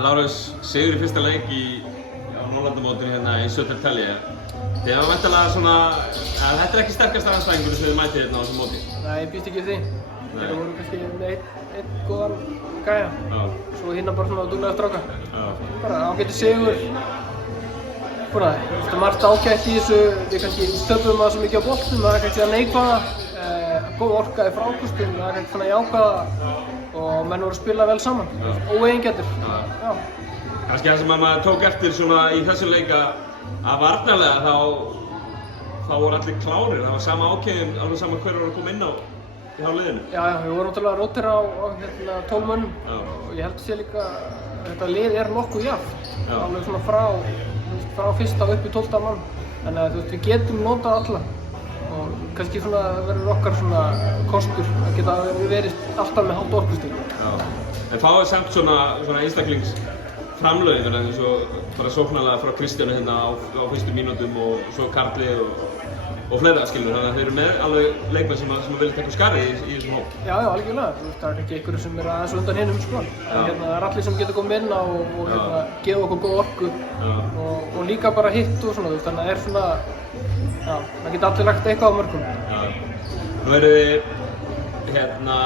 Lárus, sigur í fyrsta leik á Norðurlandamótinu hérna í Södertälje. Þið hafa væntanlega svona, þetta ekki sterkasta andstæðingur sem þið mætið hérna á þessu móti? Nei, ég býst ekki við því. Þeir voru kannski með einn góðan gæja. Svo hinna bara svona duglega stráka. Bara ágætis sigur. Það er margt ágætt í þessu, við kannski stöfum það svo mikið á boltum, það er kannski að neikvæða. Góð orka í frákostum, það er kannski svona jákvæða og menn voru að spila vel saman, óeigingjættir. Kannski það sem maður tók eftir svona í þessu leika að varnarlega þá voru allir klárir, það var sama ákveðin, alveg sama hver voru að koma inn á í hálfliðinu. Já, við vorum náttúrulega að rótera á 12 mönnum og ég held að sé líka að þetta lið er nokkuð jafnt, alveg svona frá fyrsta upp í 12. mann, þannig að við getum notað alla. Og kannski svona verður okkar svona kostur að geta verið alltaf með hátt orkustig. En fáið samt svona einstaklingsframlögin, eins og bara sóknarlega frá Kristjánu hérna á fyrstu mínútum og svo Karli og fleira skilur, þannig að þeir eru með alveg leikmenn sem vilja taka skarið í þessum hóp. Já, algjörlega. Það er ekki einhverju sem er aðeins undan hinum sko. En það er allir sem geta komið inn á og gefa okkur góð orku og líka bara hitt og svona, þannig að það er svona það geta allir lagt eitthvað á mörgum. Nú erum við hérna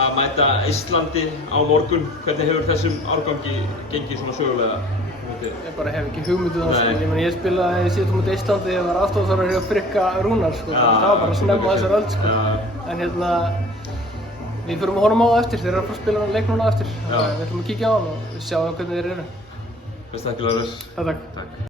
að mæta Íslandi á morgun. Hvernig hefur þessum árgangi gengið svona sögulega? Ég bara hef ekki hugmyndið á það. Ég spilaði síðan mútið Íslandi, ég var aðstoðarþjálfari hjá Frikka Rúnar sko. Það var bara snemma á þessari öld sko. En við förum að horfa á það eftir, þeir eru að fara að spila leik núna eftir. Við ætlum að kíkja á hann og sjá hvernig þeir eru. Takk Lárus. Takk.